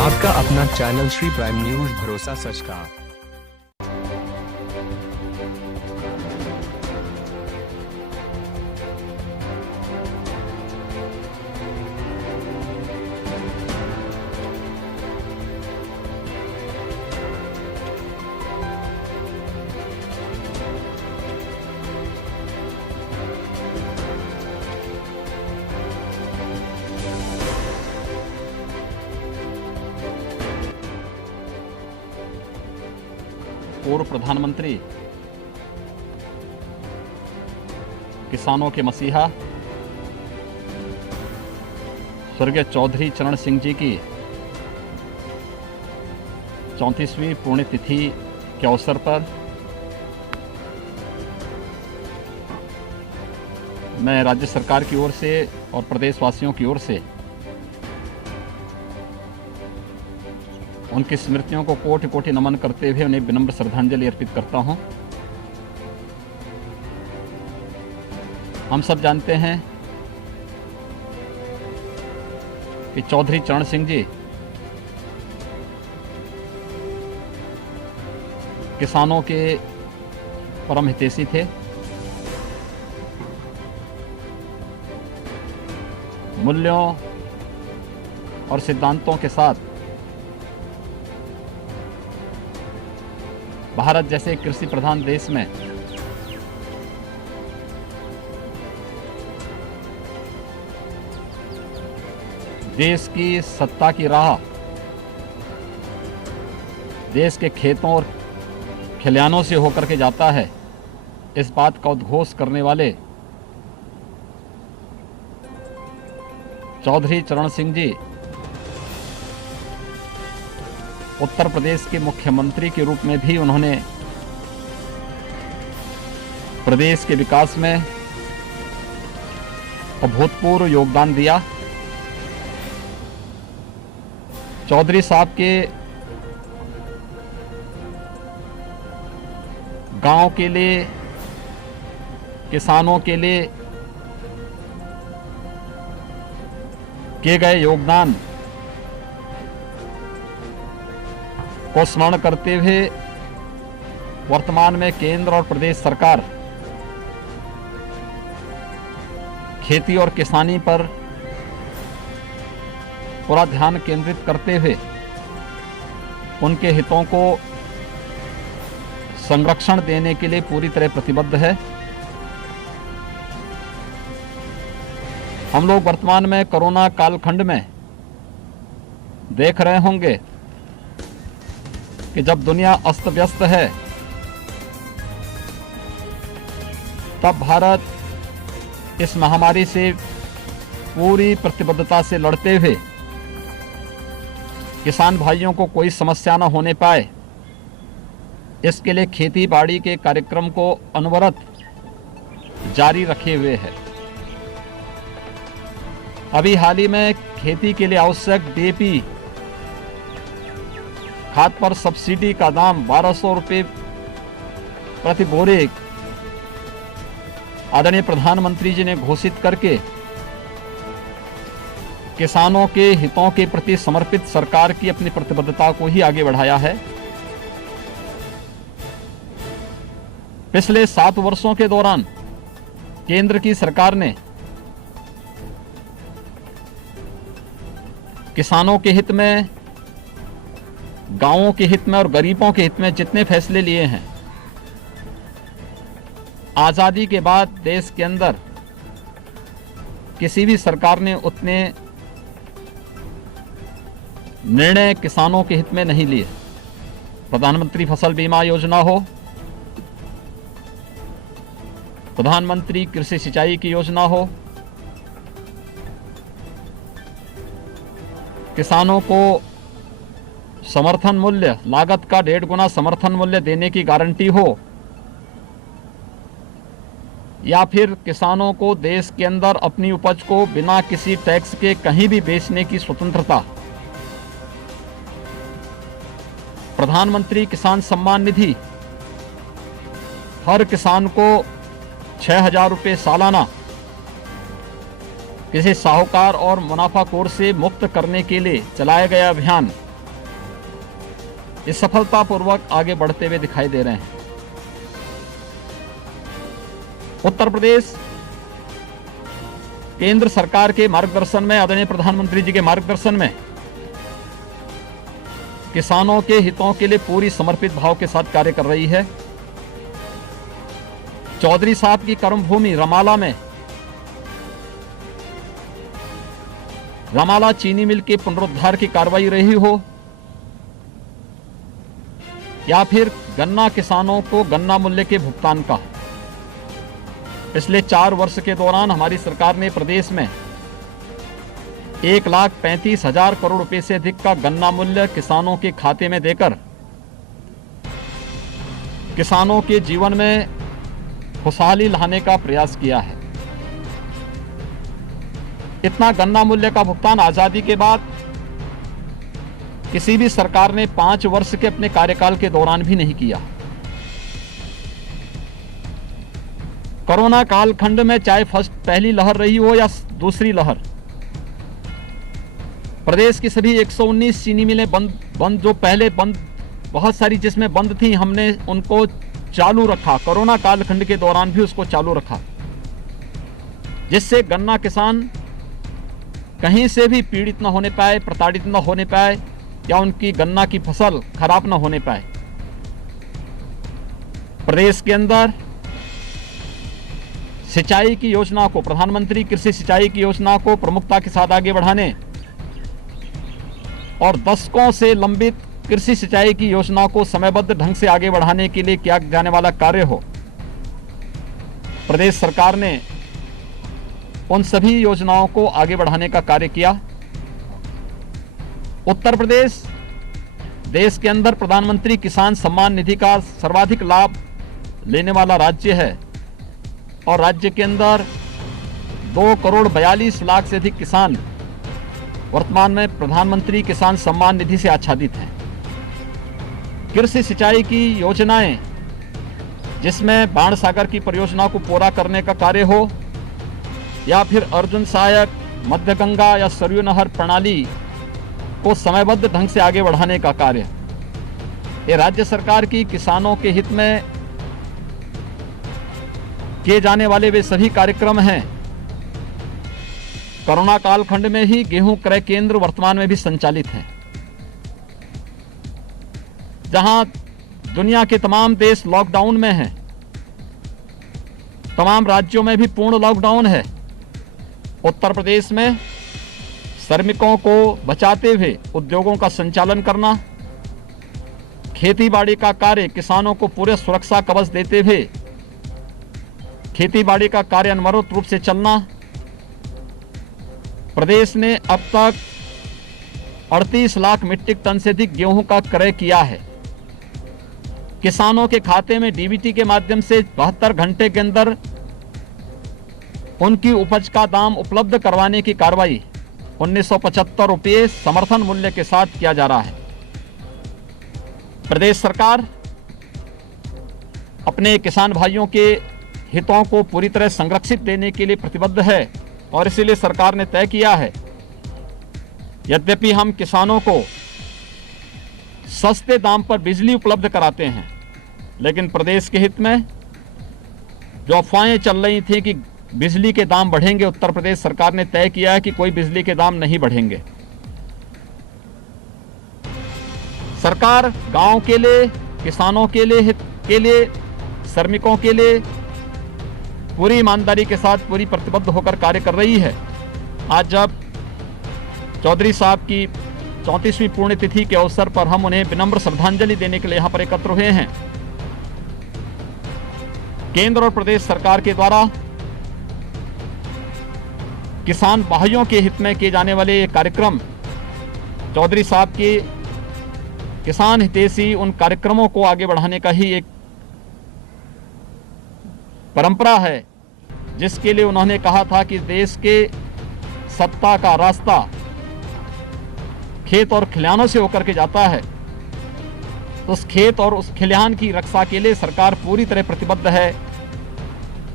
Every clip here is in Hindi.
आपका अपना चैनल श्री प्राइम न्यूज, भरोसा सच का। पूर्व प्रधानमंत्री, किसानों के मसीहा स्वर्गीय चौधरी चरण सिंह जी की 34वीं पुण्यतिथि के अवसर पर मैं राज्य सरकार की ओर से और प्रदेशवासियों की ओर से उनकी स्मृतियों को कोटि कोटि नमन करते हुए उन्हें विनम्र श्रद्धांजलि अर्पित करता हूं। हम सब जानते हैं कि चौधरी चरण सिंह जी किसानों के परम हितैषी थे। मूल्यों और सिद्धांतों के साथ भारत जैसे कृषि प्रधान देश में देश की सत्ता की राह देश के खेतों और खलिहानों से होकर के जाता है, इस बात का उद्घोष करने वाले चौधरी चरण सिंह जी उत्तर प्रदेश के मुख्यमंत्री के रूप में भी उन्होंने प्रदेश के विकास में अभूतपूर्व योगदान दिया। चौधरी साहब के गांव के लिए, किसानों के लिए किए गए योगदान को स्मरण करते हुए वर्तमान में केंद्र और प्रदेश सरकार खेती और किसानी पर पूरा ध्यान केंद्रित करते हुए उनके हितों को संरक्षण देने के लिए पूरी तरह प्रतिबद्ध है। हम लोग वर्तमान में कोरोना कालखंड में देख रहे होंगे कि जब दुनिया अस्त व्यस्त है तब भारत इस महामारी से पूरी प्रतिबद्धता से लड़ते हुए किसान भाइयों को कोई समस्या न होने पाए, इसके लिए खेती बाड़ी के कार्यक्रम को अनवरत जारी रखे हुए है। अभी हाल ही में खेती के लिए आवश्यक डीएपी खाद पर सब्सिडी का दाम 1200 रुपये प्रति बोरे आदरणीय प्रधानमंत्री जी ने घोषित करके किसानों के हितों के प्रति समर्पित सरकार की अपनी प्रतिबद्धता को ही आगे बढ़ाया है। पिछले 7 वर्षों के दौरान केंद्र की सरकार ने किसानों के हित में, गांवों के हित में और गरीबों के हित में जितने फैसले लिए हैं, आजादी के बाद देश के अंदर किसी भी सरकार ने उतने निर्णय किसानों के हित में नहीं लिए। प्रधानमंत्री फसल बीमा योजना हो, प्रधानमंत्री कृषि सिंचाई की योजना हो, किसानों को समर्थन मूल्य, लागत का 1.5 गुना समर्थन मूल्य देने की गारंटी हो, या फिर किसानों को देश के अंदर अपनी उपज को बिना किसी टैक्स के कहीं भी बेचने की स्वतंत्रता, प्रधानमंत्री किसान सम्मान निधि हर किसान को 6,000 रुपये सालाना किसी साहूकार और मुनाफाखोर से मुक्त करने के लिए चलाया गया अभियान ये सफलतापूर्वक आगे बढ़ते हुए दिखाई दे रहे हैं। उत्तर प्रदेश केंद्र सरकार के मार्गदर्शन में, आदरणीय प्रधानमंत्री जी के मार्गदर्शन में किसानों के हितों के लिए पूरी समर्पित भाव के साथ कार्य कर रही है। चौधरी साहब की कर्मभूमि रमाला में रमाला चीनी मिल के पुनरुद्धार की कार्रवाई रही हो या फिर गन्ना किसानों को गन्ना मूल्य के भुगतान का, पिछले 4 वर्ष के दौरान हमारी सरकार ने प्रदेश में 1,35,000 करोड़ रुपए से अधिक का गन्ना मूल्य किसानों के खाते में देकर किसानों के जीवन में खुशहाली लाने का प्रयास किया है। इतना गन्ना मूल्य का भुगतान आजादी के बाद किसी भी सरकार ने 5 वर्ष के अपने कार्यकाल के दौरान भी नहीं किया। कोरोना कालखंड में चाहे पहली लहर रही हो या दूसरी लहर, प्रदेश की सभी 119 चीनी मिलें बंद जो पहले बंद, बहुत सारी जिसमें बंद थी, हमने उनको चालू रखा। कोरोना कालखंड के दौरान भी उसको चालू रखा, जिससे गन्ना किसान कहीं से भी पीड़ित न होने पाए, प्रताड़ित न होने पाए या उनकी गन्ना की फसल खराब न होने पाए। प्रदेश के अंदर सिंचाई की योजना को, प्रधानमंत्री कृषि सिंचाई की योजना को प्रमुखता के साथ आगे बढ़ाने और दशकों से लंबित कृषि सिंचाई की योजना को समयबद्ध ढंग से आगे बढ़ाने के लिए किया जाने वाला कार्य हो, प्रदेश सरकार ने उन सभी योजनाओं को आगे बढ़ाने का कार्य किया। उत्तर प्रदेश देश के अंदर प्रधानमंत्री किसान सम्मान निधि का सर्वाधिक लाभ लेने वाला राज्य है और राज्य के अंदर 2,42,00,000 से अधिक किसान वर्तमान में प्रधानमंत्री किसान सम्मान निधि से आच्छादित हैं। कृषि सिंचाई की योजनाएं, जिसमें बाण सागर की परियोजना को पूरा करने का कार्य हो या फिर अर्जुन सहायक, मध्य गंगा या सरयू नहर प्रणाली को समयबद्ध ढंग से आगे बढ़ाने का कार्य, ये राज्य सरकार की किसानों के हित में किए जाने वाले वे सभी कार्यक्रम हैं। कोरोना कालखंड में ही गेहूं क्रय केंद्र वर्तमान में भी संचालित हैं, जहां दुनिया के तमाम देश लॉकडाउन में हैं, तमाम राज्यों में भी पूर्ण लॉकडाउन है। उत्तर प्रदेश में श्रमिकों को बचाते हुए उद्योगों का संचालन करना, खेतीबाड़ी का कार्य किसानों को पूरे सुरक्षा कवच देते हुए खेतीबाड़ी का कार्य अनवरत रूप से चलना। प्रदेश ने अब तक 38 लाख मीट्रिक टन से अधिक गेहूं का क्रय किया है। किसानों के खाते में डीबीटी के माध्यम से 72 घंटे के अंदर उनकी उपज का दाम उपलब्ध करवाने की कार्रवाई 1975 रुपये समर्थन मूल्य के साथ किया जा रहा है। प्रदेश सरकार अपने किसान भाइयों के हितों को पूरी तरह संरक्षित देने के लिए प्रतिबद्ध है और इसीलिए सरकार ने तय किया है, यद्यपि हम किसानों को सस्ते दाम पर बिजली उपलब्ध कराते हैं, लेकिन प्रदेश के हित में जो अफवाहें चल रही थी कि बिजली के दाम बढ़ेंगे, उत्तर प्रदेश सरकार ने तय किया है कि कोई बिजली के दाम नहीं बढ़ेंगे। सरकार गांव के लिए, किसानों के लिए, हित के लिए, श्रमिकों के लिए पूरी ईमानदारी के साथ पूरी प्रतिबद्ध होकर कार्य कर रही है। आज जब चौधरी साहब की 34वीं पुण्यतिथि के अवसर पर हम उन्हें विनम्र श्रद्धांजलि देने के लिए यहाँ पर एकत्र हुए हैं। केंद्र और प्रदेश सरकार के द्वारा किसान भाइयों के हित में किए जाने वाले ये कार्यक्रम, चौधरी साहब के किसान हितैषी उन कार्यक्रमों को आगे बढ़ाने का ही एक परंपरा है, जिसके लिए उन्होंने कहा था कि देश के सत्ता का रास्ता खेत और खलिहानों से होकर के जाता है, तो उस खेत और उस खलिहान की रक्षा के लिए सरकार पूरी तरह प्रतिबद्ध है।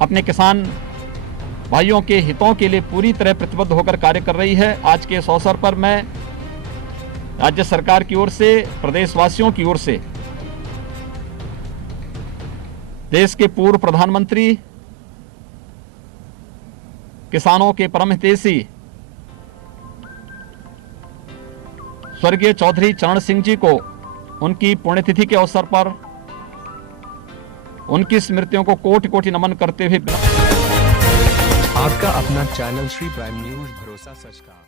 अपने किसान भाइयों के हितों के लिए पूरी तरह प्रतिबद्ध होकर कार्य कर रही है। आज के इस अवसर पर मैं राज्य सरकार की ओर से, प्रदेशवासियों की ओर से देश के पूर्व प्रधानमंत्री, किसानों के परम हितैषी स्वर्गीय चौधरी चरण सिंह जी को उनकी पुण्यतिथि के अवसर पर उनकी स्मृतियों को कोटि कोटि नमन करते हुए आपका अपना चैनल श्री प्राइम न्यूज भरोसा सच का।